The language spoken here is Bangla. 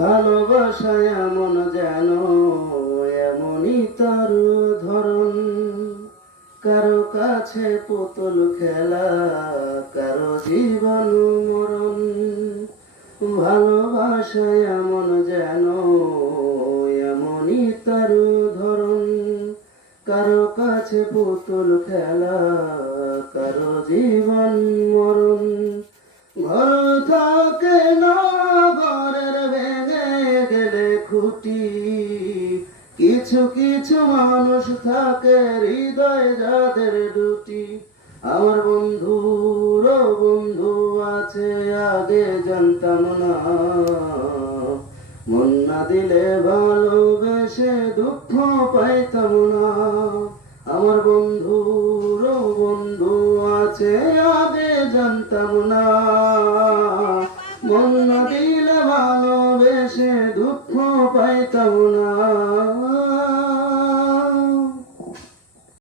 ভালোবাসায় এমন যেন এমনই তার ধরন, কারো কাছে পুতুল খেলা, কারো জীবন মরণ। ভালোবাসায় এমন যেন এমনই তার ধরন, কারো কাছে পুতুল খেলা, কারো জীবন মরণ। ঘর থাকে না, ঘরের ভেঙে গেলে খুঁটি, কিছু কিছু মানুষ থাকে হৃদয় যাদের দুটি। আমার বন্ধুর বন্ধু আছে আগে জানতাম না, মন না দিলে ভালোবেসে দুঃখ পাইতাম না। আমার বন্ধুর বন্ধু আছে আগে জানতাম না, মন না দিলে ভালোবেসে দুঃখ পাইতাম না।